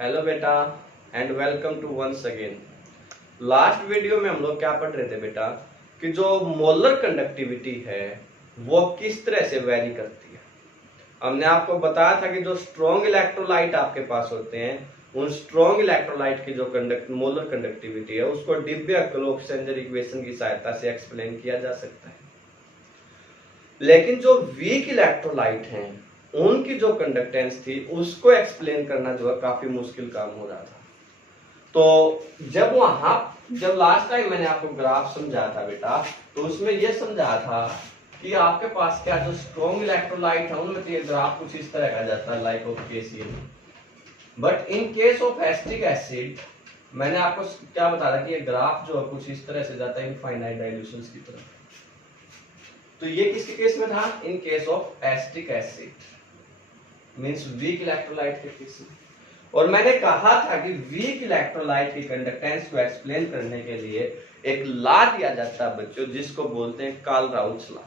Hello बेटा and welcome to once again. Last video में हम लोग क्या पढ़ रहे थे बेटा कि जो मोलर कंडक्टिविटी है वो किस तरह से वेरी करती है। हमने आपको बताया था कि जो स्ट्रॉन्ग इलेक्ट्रोलाइट आपके पास होते हैं उन स्ट्रॉन्ग इलेक्ट्रोलाइट की जो मोलर कंडक्टिविटी है उसको डिब्बे-क्लोक्सेंजर इक्वेशन की सहायता से एक्सप्लेन किया जा सकता है। लेकिन जो वीक इलेक्ट्रोलाइट हैं उनकी जो कंडक्टेंस थी उसको एक्सप्लेन करना जो है काफी मुश्किल काम हो रहा था। तो जब लास्ट टाइम मैंने आपको ग्राफ समझाया था बेटा तो उसमें यह समझाया था कि आपके पास क्या जो स्ट्रॉन्ग इलेक्ट्रोलाइट है उनमें तो ये ग्राफ कुछ इस तरह का जाता है like of KCl। But in case of acetic acid मैंने आपको क्या बताया कि ये ग्राफ जो है कुछ इस तरह से जाता है इनफाइनाइट डाइल्यूशंस की तरफ। तो ये किसके केस में था? In case of acetic acid means weak electrolyte के केस में। और मैंने कहा था कि वीक इलेक्ट्रोलाइट की कंडक्टेंस को एक्सप्लेन करने के लिए एक लॉ दिया जाता है बच्चों जिसको बोलते हैं कार्ल-राउच लॉ।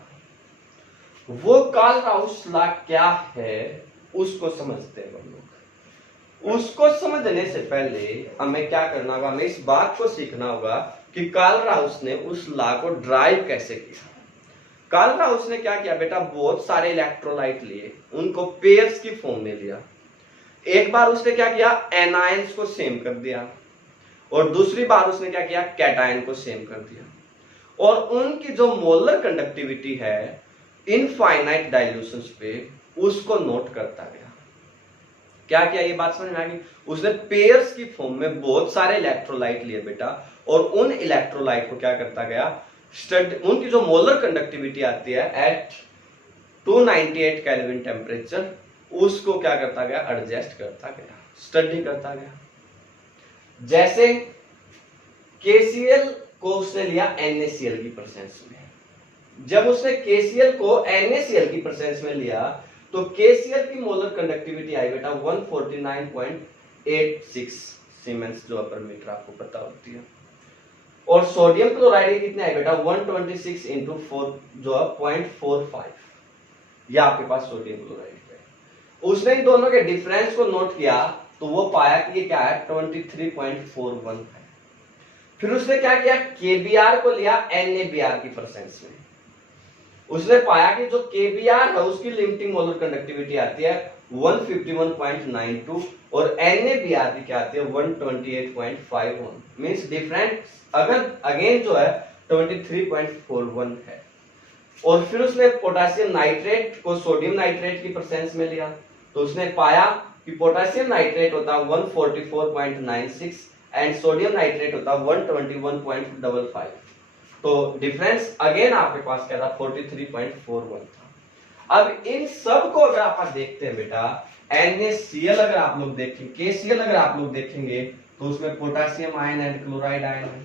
वो कार्ल-राउच लॉ क्या है उसको समझते हैं हम लोग। उसको समझने से पहले हमें क्या करना होगा, हमें इस बात को सीखना होगा कि कार्ल-राउच ने उस लॉ को ड्राइव कैसे किया। कार्ल-राउच ने क्या किया बेटा, बहुत सारे इलेक्ट्रोलाइट लिए, उनको पेयर्स की फॉर्म में लिया। एक बार उसने क्या किया, एनायंस को सेम कर दिया और दूसरी बार उसने क्या किया, कैटायन को सेम कर दिया। और उनकी जो मोलर कंडक्टिविटी है इनफाइनाइट डाइल्यूशंस पे उसको नोट करता गया। क्या किया, ये बात समझ में आ गई? उसने पेयर्स की फॉर्म में बहुत सारे इलेक्ट्रोलाइट लिए बेटा और उन इलेक्ट्रोलाइट को क्या करता गया, उनकी जो मोलर कंडक्टिविटी आती है एट 298 केल्विन टेम्परेचर उसको क्या करता गया, एडजस्ट करता गया, स्टडी करता गया। जैसे KCl को उसने लिया NaCl की प्रेजेंस में। जब उसने KCl को NaCl की प्रेजेंस में लिया तो KCl की मोलर कंडक्टिविटी आई बेटा 149.86 सीमेंस जो पर मीटर आपको पता होती है। और सोडियम क्लोराइड कितने आए बेटा 126 इंटू 4 जो है 0.45। ये आपके पास सोडियम क्लोराइड है। उसने इन दोनों के डिफरेंस को नोट किया तो वो पाया कि ये क्या है 23.41 है। फिर उसने क्या किया, KBr को लिया NaBr की प्रेजेंस में। उसने पाया कि जो KBr है उसकी लिमिटिंग मोलर कंडक्टिविटी आती है 151.92 और NaBr की क्या आती है 128.51। मींस डिफरेंस अगर अगेन जो है 23.41 है। और फिर उसने पोटेशियम नाइट्रेट को सोडियम नाइट्रेट की प्रेजेंस में लिया तो उसने पाया कि पोटेशियम नाइट्रेट होता 144.96 एंड सोडियम नाइट्रेट होता 121.55। तो डिफरेंस अगेन आपके पास क्या था 43.41 था। अब इन सब को अगर आप देखते हैं बेटा, NaCl अगर आप लोग देखें, KCl अगर आप लोग देखेंगे तो उसमें potassium ion and chloride ion है,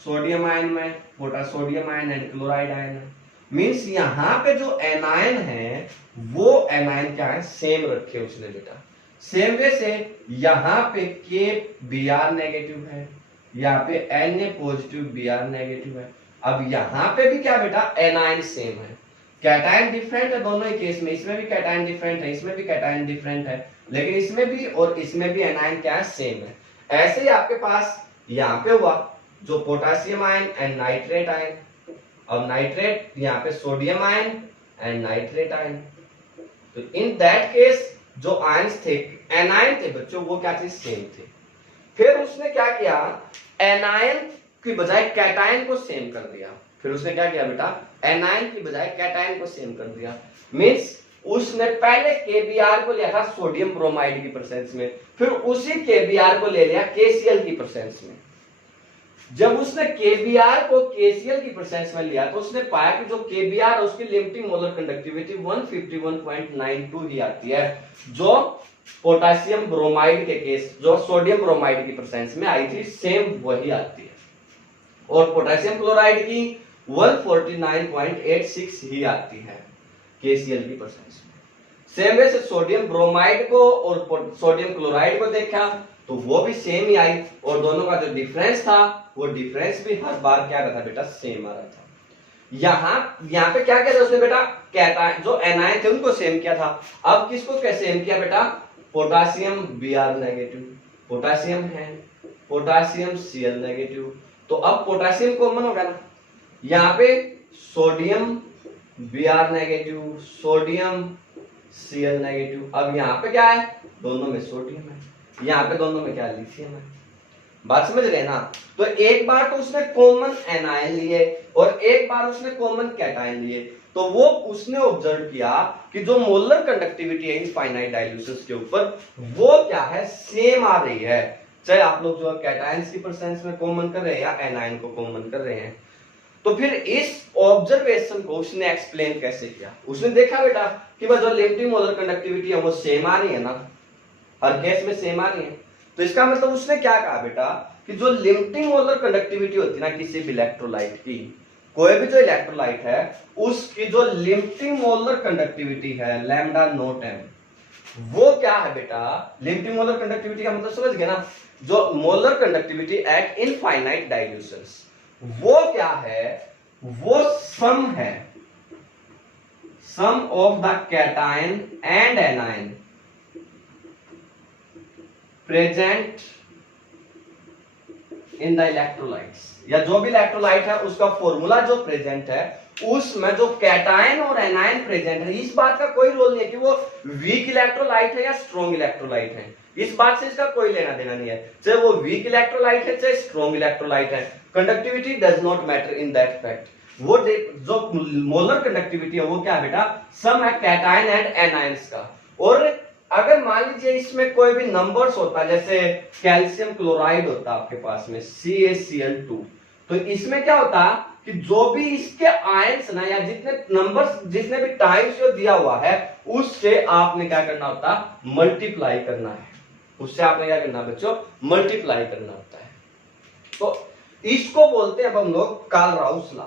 सोडियम आयन में sodium ion and chloride ion है। मींस यहाँ पे जो एनायन है वो एनायन क्या है, सेम रखे उसने बेटा। सेम वे से यहाँ पे KBr नेगेटिव है, यहाँ पे Na पॉजिटिव Br नेगेटिव है। अब यहाँ पे भी क्या बेटा, एनायन सेम है, कैटायन डिफरेंट है दोनों ही केस में। इसमें भी कैटायन डिफरेंट है, इसमें भी कैटायन डिफरेंट है, लेकिन इसमें भी और इसमें भी एनायन क्या है, सेम है। ऐसे ही आपके पास यहाँ पे हुआ जो potassium ion and nitrate ion, और नाइट्रेट यहाँ पे sodium ion and nitrate ion. तो इन दैट केस जो आयंस थे, एनायन थे बच्चों, वो क्या थे, सेम थे। फिर उसने क्या किया, एनायन की बजाय कैटायन को सेम कर दिया। फिर उसने क्या किया बेटा, एनायन की बजाय कैटायन को सेम कर दिया। मींस उसने पहले KBr को लिया था सोडियम ब्रोमाइड की प्रेजेंस में, फिर उसी KBr को ले लिया KCl की प्रेजेंस में। जब उसने KBr को KCl की प्रेजेंस में लिया तो उसने पाया कि जो KBr है उसकी लिमिटिंग मोलर कंडक्टिविटी 151.92 ही आती है, जो पोटेशियम ब्रोमाइड के केस जो सोडियम ब्रोमाइड की प्रेजेंस में आई थी सेम वही आती है। और पोटेशियम क्लोराइड की 149.86 ही आती है KCl की प्रेजेंस में। सेम वे से सोडियम ब्रोमाइड को और सोडियम क्लोराइड को देखा तो वो भी सेम ही आई और दोनों का जो डिफरेंस था वो डिफरेंस भी हर बार क्या रहता बेटा, सेम आ रहा था। यहाँ पे क्या किया था उसने बेटा, कैटायन जो एनायन थे उनको सेम किया था। अब किसको क्या सेम किया बेटा, पोटेशियम Br नेगेटिव। पोटासियम है, पोटासियम Cl नेगेटिव, तो अब पोटासियम कॉमन होगा ना, यहाँ पे sodium Br negative, sodium Cl negative. अब यहाँ पे क्या है, दोनों में सोडियम है, यहाँ पे दोनों में क्या है, लिथियम है। बात समझ गए ना। तो एक बार तो उसने कॉमन एनायन लिए और एक बार उसने कॉमन कैटायन लिए, तो वो उसने ऑब्जर्व किया कि जो मोलर कंडक्टिविटी है इनफाइनाइट डाइल्यूशंस के ऊपर वो क्या है, सेम आ रही है, चाहे आप लोग जो कैटायंस की प्रेजेंस में कॉमन कर रहे हैं या एनायन को कॉमन कर रहे हैं। तो फिर इस ऑब्जर्वेशन को उसने एक्सप्लेन कैसे किया, उसने देखा बेटा कि जो लिमिटिंग मोलर कंडक्टिविटी है वो सेम आ रही है ना, हर केस में सेम आ रही है। तो इसका मतलब उसने क्या कहा बेटा कि जो लिमिटिंग मोलर कंडक्टिविटी होती है ना किसी भी इलेक्ट्रोलाइट की, कोई भी जो इलेक्ट्रोलाइट है उसकी जो लिमिटिंग मोलर कंडक्टिविटी है लैम्डा नॉट एम, वो क्या है बेटा, लिमिटिंग मोलर कंडक्टिविटी का मतलब समझ गए ना, जो molar conductivity at infinite dilutions, वो क्या है, वो सम है, sum of the cation and anion present in the electrolytes, या जो भी इलेक्ट्रोलाइट है उसका फॉर्मूला जो प्रेजेंट है उसमें जो कैटायन और एनायन प्रेजेंट है, इस बात का कोई रोल नहीं है कि वो वीक इलेक्ट्रोलाइट है या स्ट्रॉन्ग इलेक्ट्रोलाइट है, इस बात से इसका कोई लेना देना नहीं है, चाहे वो वीक इलेक्ट्रोलाइट है चाहे स्ट्रॉन्ग इलेक्ट्रोलाइट है, conductivity does not matter in that fact. वो जो मोलर कंडक्टिविटी है वो क्या है बेटा, सम है कैटायन एंड एनायंस का। और अगर मान लीजिए इसमें कोई भी नंबर्स होता है, जैसे कैल्शियम क्लोराइड होता है आपके पास में CaCl2, तो इसमें क्या होता कि जो भी इसके आयंस ना या जितने नंबर्स जितने भी टाइम्स जो दिया हुआ है उससे आपने क्या करना होता, मल्टीप्लाई करना है, उससे आपने क्या करना बच्चों, मल्टीप्लाई करना होता है। तो इसको बोलते हैं अब हम लोग कार्ल-राउस लॉ।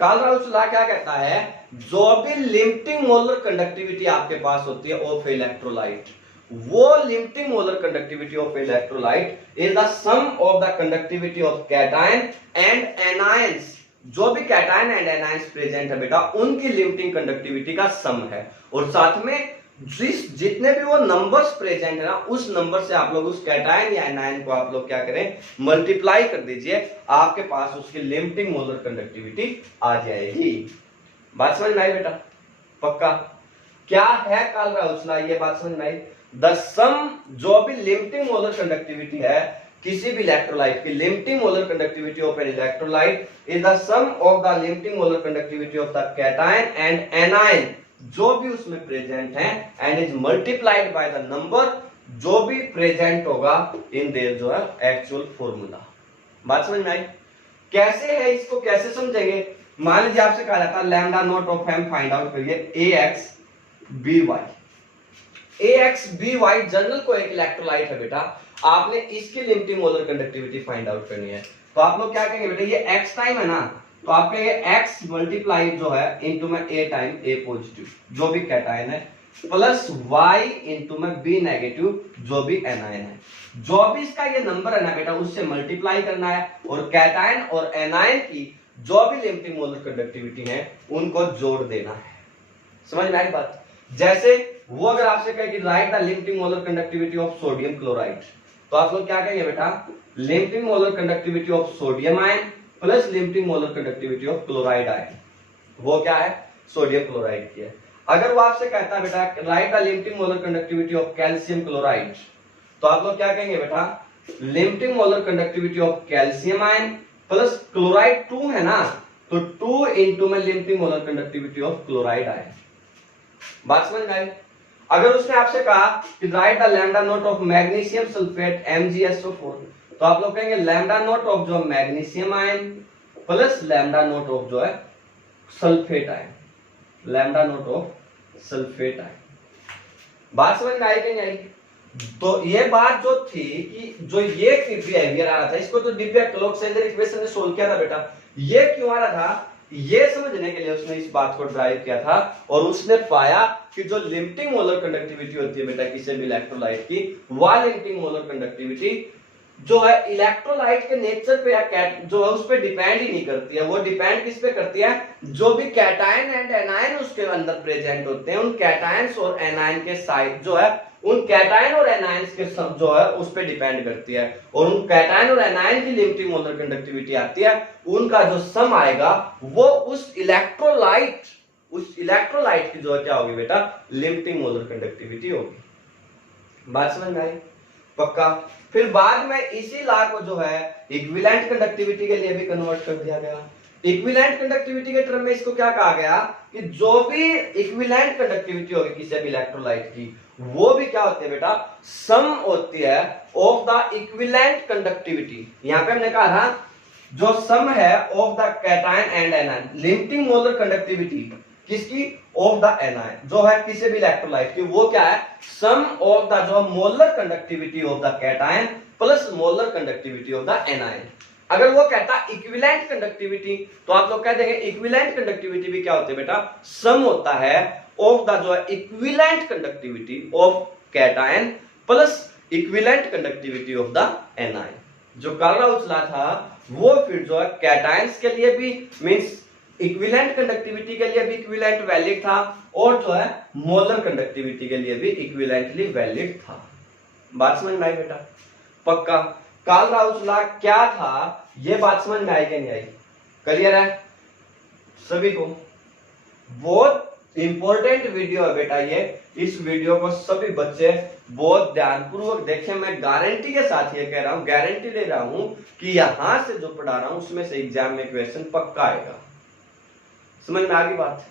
कार्ल-राउस लॉ क्या कहता है, जो भी लिमिटिंग मोलर कंडक्टिविटी आपके पास होती है ऑफ इलेक्ट्रोलाइट, वो limiting molar conductivity of electrolyte is the sum of the conductivity of cation and anions, जो भी कैटायन एंड एनायंस प्रेजेंट है बेटा उनकी लिमिटिंग कंडक्टिविटी का सम है, और साथ में जितने भी वो नंबर्स प्रेजेंट है ना उस नंबर से आप लोग उस कैटायन या एनायन को आप लोग क्या करें, मल्टीप्लाई कर दीजिए, आपके पास उसकी लिमिटिंग मोलर कंडक्टिविटी आ जाएगी। बात समझ में आई बेटा, पक्का? क्या है कार्ल-राउस लॉ, ये बात समझ में आई। द सम, जो भी लिमिटिंग मोलर कंडक्टिविटी है किसी भी इलेक्ट्रोलाइट की, limiting molar conductivity of an electrolyte is the sum of the limiting molar conductivity of the cation and anion, जो भी उसमें प्रेजेंट है, and is multiplied by the number जो भी प्रेजेंट होगा इन देयर जो है एक्चुअल फॉर्मूला। बात समझ में आई? कैसे है, इसको कैसे समझेंगे? मान लीजिए आपसे कहा जाता है lambda not of M find out करिए AX/BY। AX/BY जनरल को एक इलेक्ट्रोलाइट है बेटा, आपने इसकी limiting molar conductivity find out करनी है, तो आप लोग क्या कहेंगे बेटा, ये X टाइम है ना, तो आप कहेंगे X मल्टीप्लाई जो है इनटू में A टाइम A पॉजिटिव जो भी कैटायन है, प्लस Y इनटू में B नेगेटिव जो भी एनायन है, जो भी इसका ये नंबर है ना बेटा उससे मल्टीप्लाई करना है, और कैटायन और एनायन की जो भी लिमिटिंग मोलर कंडक्टिविटी है उनको जोड़ देना है। समझ में आई बात? जैसे वो अगर आपसे कहे कि right the limiting molar conductivity of sodium chloride, तो आप लोग क्या कहेंगे बेटा, limiting molar conductivity of sodium ion plus limiting molar conductivity of chloride ion, वो क्या है, सोडियम क्लोराइड की है। अगर वो आपसे कहता है बेटा right the limiting molar conductivity of calcium chloride, तो आप लोग क्या कहेंगे बेटा, limiting molar conductivity of calcium ion plus chloride 2 है ना, तो 2 इनटू में limiting molar conductivity of chloride ion. बात समझ में आई? अगर उसने आपसे कहा कि right the lambda naught of magnesium sulphate MgSO4, तो आप लोग कहेंगे लैम्डा नोट ऑफ जो magnesium ion plus lambda naught of जो है sulphate ion, lambda naught of sulphate ion. बात समझ में आई कि नहीं आई? तो ये बात जो थी कि जो ये बिहेवियर आ रहा था इसको तो डिबे-क्लॉक-सेंजर इक्वेशन ने सोल्व किया था बेटा, ये क्यों आ रहा था ये समझने के लिए उसने इस बात को ड्राइव किया था, और उसने पाया कि जो लिमिटिंग मोलर कंडक्टिविटी होती है बेटा किसी भी इलेक्ट्रोलाइट की, वह लिमिटिंग मोलर कंडक्टिविटी जो है इलेक्ट्रोलाइट के नेचर पे या जो है उस पे डिपेंड ही नहीं करती है, वो डिपेंड किस पे करती है, जो भी कैटायन एंड एनायन उसके अंदर प्रेजेंट होते हैं उन कैटायंस और एनायन के साइड जो है उन कैटायन और एनायंस के सब जो है उस पे डिपेंड करती है, और उन कैटायन और एनायन की लिमिटिंग मोलर कंडक्टिविटी आती है, उनका जो सम आएगा वो उस इलेक्ट्रोलाइट की जो है क्या होगी बेटा, लिमिटिंग मोलर कंडक्टिविटी होगी। बात समझ में आई? पक्का। फिर बाद में इसी लॉ को जो है इक्विवेलेंट कंडक्टिविटी के लिए भी कन्वर्ट कर दिया गया। इक्विवेलेंट कंडक्टिविटी के टर्म में इसको क्या कहा गया कि जो भी इक्विवेलेंट कंडक्टिविटी होगी किसी भी इलेक्ट्रोलाइट की, वो भी क्या होती है बेटा, सम होती है ऑफ द इक्विवेलेंट कंडक्टिविटी। यहां पे हमने कहा था जो सम है of the cation and anion, limiting molar conductivity किसकी, ऑफ द एनायन जो है किसी भी इलेक्ट्रोलाइट की, वो क्या है, सम ऑफ द जो molar conductivity of the cation plus molar conductivity of the anion. अगर वो कहता इक्विवेलेंट कंडक्टिविटी तो आप लोग कह देंगे इक्विवेलेंट कंडक्टिविटी भी क्या होती है बेटा, सम होता है ऑफ द जो है equivalent conductivity of cation plus equivalent conductivity of the anion. जो कार्ल-राउच लॉ था वो फिर जो है कैटायंस के लिए भी मींस इक्विवेलेंट कंडक्टिविटी के लिए भी इक्विवेलेंट वैलिड था, और जो है मोलर कंडक्टिविटी के लिए भी इक्विवेलेंटली वैलिड था। बात समझ में आई बेटा? पक्का। कार्ल-राउच लॉ क्या था ये बात समझ में आई कि नहीं आई? क्लियर है सभी को? बहुत इंपॉर्टेंट वीडियो है बेटा ये। इस वीडियो को सभी बच्चे बहुत ध्यानपूर्वक देखें। मैं गारंटी के साथ ये कह रहा हूं, गारंटी ले रहा हूं कि यहां से जो पढ़ा रहा हूं उसमें से एग्जाम में क्वेश्चन पक्का आएगा। समझ में आ गई बात?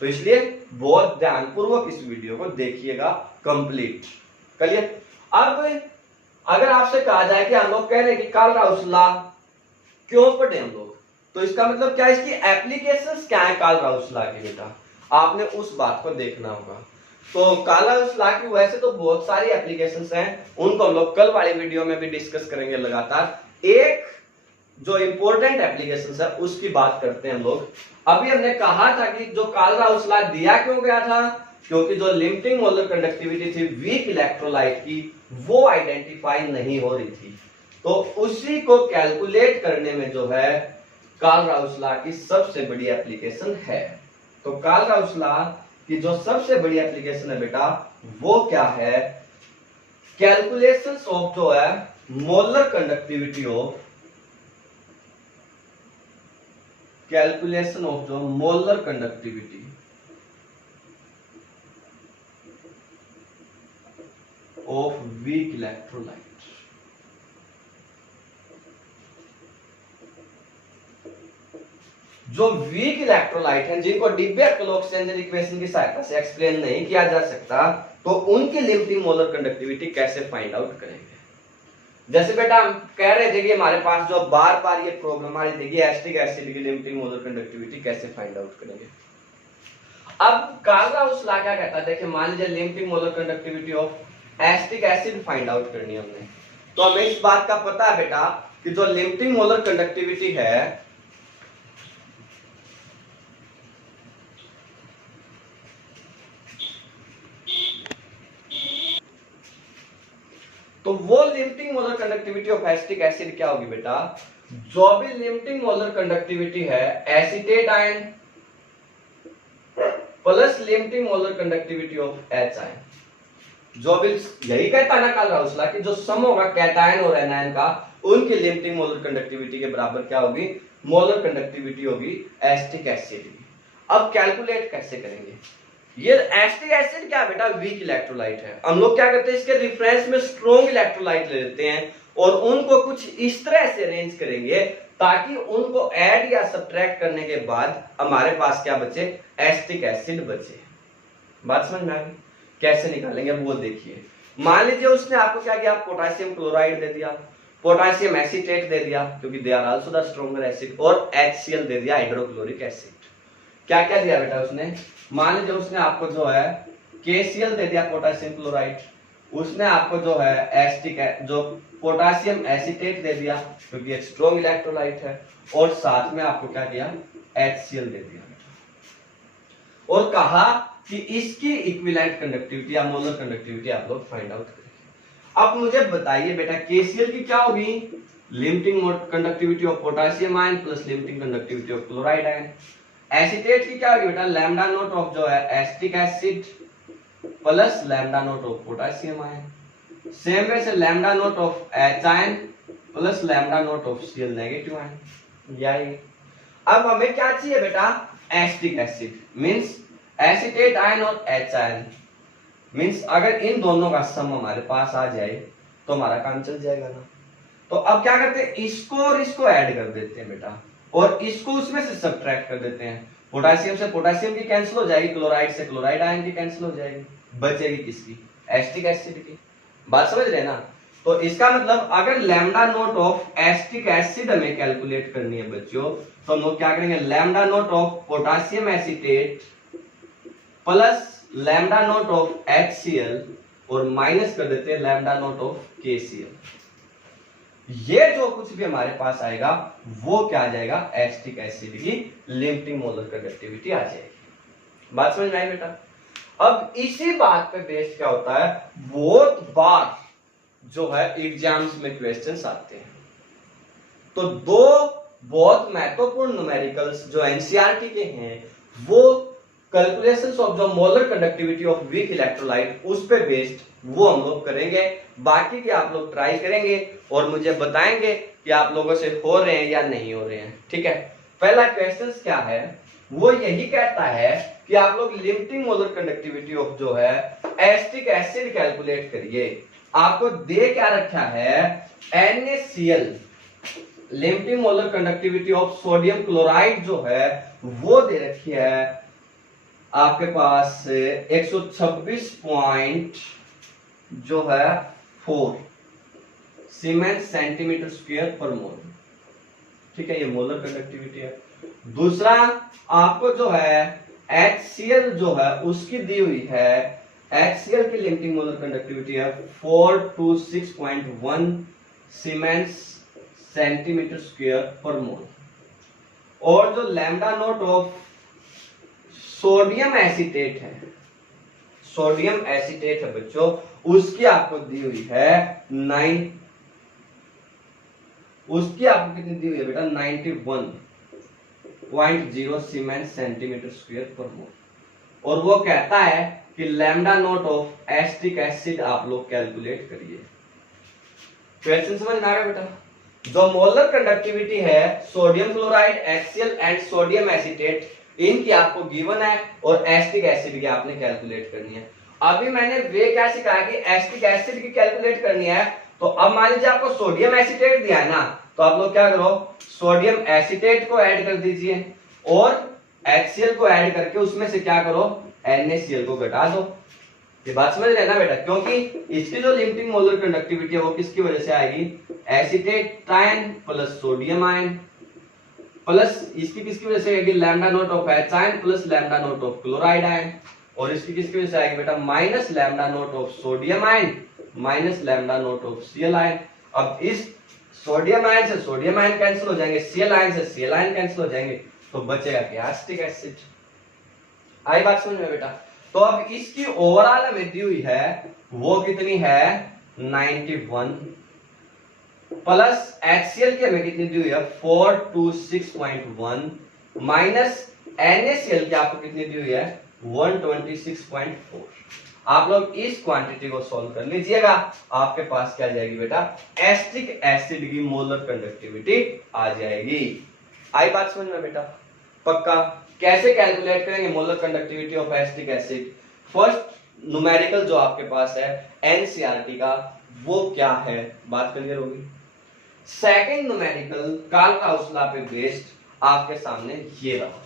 तो इसलिए बहुत ध्यानपूर्वक इस वीडियो को देखिएगा कंप्लीट। क्लियर? अब अगर आपसे कहा जाए कि हम लोग कह रहे हैं कि कार्ल-राउच लॉ क्यों पढ़े हम लोग, तो इसका मतलब क्या, इसकी एप्लीकेशंस क्या है कार्ल-राउच लॉ की बेटा, आपने उस बात को देखना होगा। तो कार्ल-राउच लॉ की वैसे तो बहुत सारी एप्लीकेशंस हैं, उनको हम लोग कल वाली वीडियो में भी डिस्कस करेंगे लगातार। एक जो इंपॉर्टेंट एप्लीकेशंस है उसकी बात करते हैं हम लोग। अभी हमने कहा था कि जो कार्ल-राउच लॉ दिया क्यों गया था, क्योंकि जो लिमिटिंग मोलर कंडक्टिविटी थी वीक इलेक्ट्रोलाइट की वो आइडेंटिफाई नहीं हो रही थी, तो उसी को कैलकुलेट करने में जो है कार्ल-राउच लॉ की सबसे बड़ी एप्लीकेशन है। तो कार्ल-राउच लॉ की जो सबसे बड़ी एप्लीकेशन है बेटा वो क्या है, कैलकुलेशंस ऑफ जो है molar conductivity of, calculation of जो molar conductivity of weak electrolyte. जो वीक इलेक्ट्रोलाइट हैं जिनको डिब्बे-क्लोक्सेंजर इक्वेशन की सहायता से एक्सप्लेन नहीं किया जा सकता, तो उनकी लिमिटिंग मोलर कंडक्टिविटी कैसे फाइंड आउट करेंगे। जैसे बेटा हम कह रहे थे कि हमारे पास जो बार बार ये प्रॉब्लम आ रही थी कि एसिटिक एसिड की लिमिटिंग मोलर कंडक्टिविटी कैसे फाइंड आउट करेंगे। अब कार्ल-राउच लॉ क्या कहता है, देखिए मान लीजिए limiting molar conductivity of acetic acid find out करनी है हमने, तो हमें इस बात का पता है बेटा कि जो लिमिटिंग मोलर कंडक्टिविटी है तो वो limiting molar conductivity of acetic acid क्या होगी बेटा, जो भी लिमिटिंग मोलर कंडक्टिविटी है acetate ion plus limiting molar conductivity of H ion, जो भी यही कहता ना कार्ल-राउच लॉ कि जो सम होगा कैटायन और एनायन का उनकी लिमिटिंग मोलर कंडक्टिविटी के बराबर क्या होगी, मोलर कंडक्टिविटी होगी एसिटिक एसिड की। अब कैलकुलेट कैसे करेंगे, ये एसिटिक एसिड क्या बेटा, वीक इलेक्ट्रोलाइट है। हम लोग क्या करते हैं इसके रेफरेंस में स्ट्रॉन्ग इलेक्ट्रोलाइट ले लेते हैं और उनको कुछ इस तरह से अरेंज करेंगे ताकि उनको ऐड या सब्ट्रैक्ट करने के बाद हमारे पास क्या बचे, एसिटिक एसिड बचे। बात समझ में आ गई? कैसे निकालेंगे अब वो देखिए। मान लीजिए उसने आपको क्या किया, पोटेशियम क्लोराइड दे दिया, पोटेशियम एसीटेट दे दिया क्योंकि they are also the stronger acid, और HCl दे दिया हाइड्रोक्लोरिक एसिड। क्या क्या दिया बेटा उसने, मान लीजिए उसने आपको जो है KCl दे दिया पोटेशियम क्लोराइड, उसने आपको जो है एसिटिक जो पोटेशियम एसीटेट दे दिया क्योंकि एक स्ट्रॉन्ग इलेक्ट्रोलाइट है, और साथ में आपको क्या दिया, HCl दे दिया और कहा कि इसकी इक्विवेलेंट कंडक्टिविटी या मोलर कंडक्टिविटी आप लोग फाइंड आउट करेंगे। अब मुझे बताइए बेटा KCl की क्या होगी, limiting conductivity of potassium ion plus limiting conductivity of chloride ion. Acetate की क्या होगी बेटा, लैम्डा नॉट ऑफ जो है acetic acid plus lambda not of potassium ion. Same way से lambda not of H ion plus lambda not of Cl negative ion. यही अब हमें क्या चाहिए बेटा, acetic acid means acetate ion और H आयन मींस अगर इन दोनों का सम हमारे पास आ जाए तो हमारा काम चल जाएगा ना। तो अब क्या करते हैं, इसको और इसको ऐड कर देते हैं बेटा, और इसको उसमें से सब्ट्रैक्ट कर देते हैं। पोटेशियम से पोटेशियम की कैंसिल हो जाएगी, क्लोराइड से क्लोराइड आयन की कैंसिल हो जाएगी, बचेगी किसकी, एसिटिक एसिड की। बात समझ रहे ना। तो इसका मतलब अगर lambda naught of acetic acid हमें कैलकुलेट करनी है बच्चों, तो हम लोग क्या करेंगे, lambda naught of potassium acetate plus lambda naught of HCl और माइनस कर देते हैं लैम्डा नोट ऑफ KCl। ये जो कुछ भी हमारे पास आएगा वो क्या आ जाएगा, एसिटिक एसिड की लिमिटिंग मोलर कंडक्टिविटी आ जाएगी। बात समझ में आई बेटा। अब इसी बात पे बेस्ड क्या होता है, बहुत बार जो है एग्जाम्स में क्वेश्चंस आते हैं। तो दो बहुत महत्वपूर्ण न्यूमेरिकल्स जो एनसीईआरटी के हैं वो calculations of the molar conductivity of weak electrolyte उस पे बेस्ड वो हम लोग करेंगे। बाकी के आप लोग ट्राई करेंगे और मुझे बताएंगे कि आप लोगों से हो रहे हैं या नहीं हो रहे हैं। ठीक है, पहला क्वेश्चन क्या है, वो यही कहता है कि आप लोग लिमिटिंग मोलर कंडक्टिविटी ऑफ जो है एसिटिक एसिड कैलकुलेट करिए। आपको दे क्या रखा है, NaCl limiting molar conductivity of sodium chloride जो है वो दे रखी है आपके पास 126 पॉइंट जो है 4 सीमेंस सेंटीमीटर स्क्वायर पर मोल। ठीक है, ये मोलर कंडक्टिविटी है। दूसरा आपको जो है HCl जो है उसकी दी हुई है, HCl की लिमिटिंग मोलर कंडक्टिविटी है 426.1 सीमेंस सेंटीमीटर स्क्वायर पर मोल। और जो lambda naught of sodium acetate है, सोडियम एसीटेट है बच्चों, उसकी आपको दी हुई है 9, उसकी आपको कितनी दी हुई है बेटा, 91.0 सीमेंस सेंटीमीटर स्क्वायर पर मोल। और वो कहता है कि lambda naught of acetic acid आप लोग कैलकुलेट करिए। क्वेश्चन समझ में आ गया बेटा। जो मोलर कंडक्टिविटी है sodium chloride, HCl and sodium acetate, इनकी आपको गिवन है और एसिटिक एसिड की आपने कैलकुलेट करनी है। अभी मैंने वे क्या सिखाया कि एसिटिक एसिड की कैलकुलेट करनी है। तो अब मान लीजिए आपको सोडियम एसीटेट दिया है ना, तो आप लोग क्या करो, सोडियम एसीटेट को ऐड कर दीजिए और HCl को ऐड करके उसमें से क्या करो, NaCl को घटा दो। ये बात समझ रहे ना बेटा, क्योंकि इसकी जो लिमिटिंग मोलर कंडक्टिविटी है वो किसकी वजह से आएगी, acetate ion plus sodium ion plus इसकी किसकी वजह से आएगी, lambda naught of H ion plus lambda naught of chloride ion. और इसकी किसकी वजह से आएगी बेटा, minus lambda naught of sodium ion minus lambda naught of Cl ion. अब इस सोडियम आयन से सोडियम आयन कैंसिल हो जाएंगे, Cl आयन से Cl आयन कैंसिल हो जाएंगे, तो बचेगा क्या, एसिटिक एसिड। आई बात समझ में बेटा। तो अब इसकी ओवरऑल हमें दी हुई है वो कितनी है, 91 प्लस HCl की हमें कितनी दी हुई है 426.1 माइनस NaCl की आपको कितनी दी हुई है 126.4। आप लोग इस क्वांटिटी को सॉल्व कर लीजिएगा, आपके पास क्या जाएगी बेटा, एसिटिक एसिड की मोलर कंडक्टिविटी आ जाएगी। आई बात समझ में बेटा, पक्का। कैसे कैलकुलेट करेंगे molar conductivity of acetic acid, first numerical जो आपके पास है एनसीईआरटी का वो क्या है, बात क्लियर होगी। सेकंड न्यूमेरिकल कालकाउस लॉ पे बेस्ड आपके सामने ये रहा।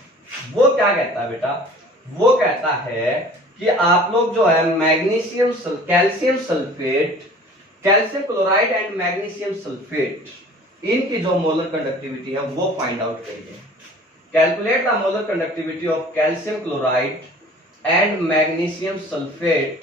वो क्या कहता है बेटा, वो कहता है कि आप लोग जो है magnesium calcium sulphate, calcium chloride and magnesium sulphate, इनकी जो मोलर कंडक्टिविटी है वो फाइंड आउट करिए। Calculate the molar conductivity of calcium chloride and magnesium sulphate.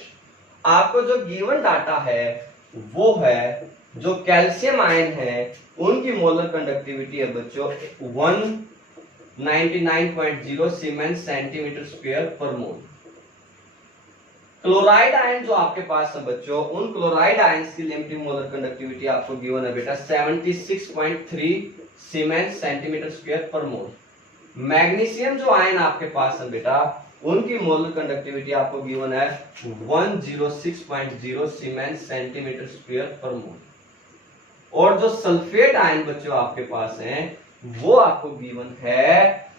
आपको जो गिवन डाटा है वो है जो कैल्शियम आयन है उनकी मोलर कंडक्टिविटी है बच्चों 199.0 सीमेंस सेंटीमीटर स्क्वायर पर मोल। क्लोराइड आयन जो आपके पास है बच्चों, उन क्लोराइड आयंस की लिमिटिंग मोलर कंडक्टिविटी आपको गिवन है बेटा 76.3 सीमेंस सेंटीमीटर स्क्वायर पर मोल। मैग्नीशियम जो आयन आपके पास है बेटा उनकी मोलर कंडक्टिविटी आपको गिवन है 106.0 सीमेंस सेंटीमीटर स्क्वायर पर मोल। और जो सल्फेट आयन बच्चों आपके पास हैं वो आपको गिवन है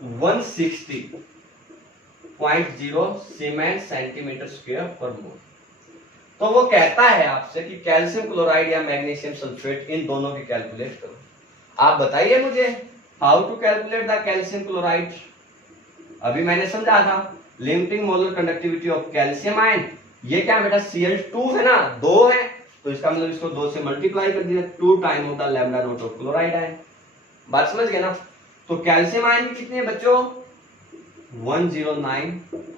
160.0 सीमेंस सेंटीमीटर स्क्वायर पर मोल। तो वो कहता है आपसे कि कैल्शियम क्लोराइड या मैग्नीशियम सल्फेट इन दोनों की कैलकुलेट करो। आप बताइए मुझे how to calculate the calcium chloride. अभी मैंने समझा था limiting molar conductivity of calcium ion, ये क्या बेटा Cl2 है ना, 2 है, तो इसका मतलब इसको 2 से मल्टीप्लाई कर दिया, 2 टाइम होता lambda naught of chloride ion. बात समझ गए ना। तो कैल्शियम आयन की कितनी है बच्चों 109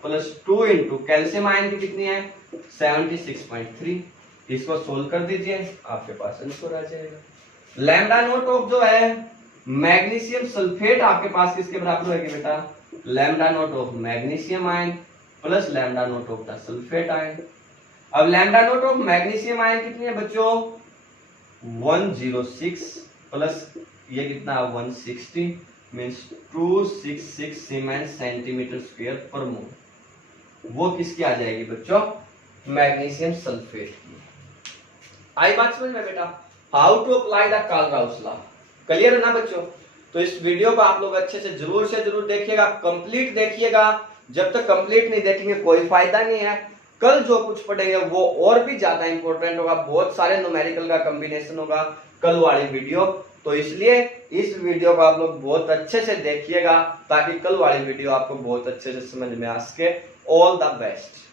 प्लस 2 इंटू कैल्शियम आयन की कितनी है 76.3। इसको सोल्व कर दीजिए आपके पास आंसर आ जाएगा। लैम्डा नोट ऑफ जो है मैग्नीशियम सल्फेट आपके पास किसके बराबर होगी बेटा, lambda naught of magnesium ion plus lambda naught of the sulphate ion. अब lambda naught of magnesium ion कितनी है बच्चों 106 प्लस ये कितना 160 मींस 266 सीमेंस सेंटीमीटर स्क्वायर पर मोल। वो किसकी आ जाएगी बच्चों मैग्नीशियम सल्फेट की। आई बात समझ में बेटा। How to apply the Kohlrausch law, clear है ना बच्चों। तो इस वीडियो को आप लोग अच्छे से जरूर देखिएगा, कंप्लीट देखिएगा। जब तक कंप्लीट नहीं देखेंगे कोई फायदा नहीं है। कल जो कुछ पढ़ेंगे वो और भी ज्यादा इंपॉर्टेंट होगा, बहुत सारे न्यूमेरिकल का कॉम्बिनेशन होगा कल वाली वीडियो। तो इसलिए इस वीडियो को आप लोग बहुत अच्छे से देखिएगा ताकि कल वाली वीडियो आपको बहुत अच्छे से समझ में आ सके। All the best.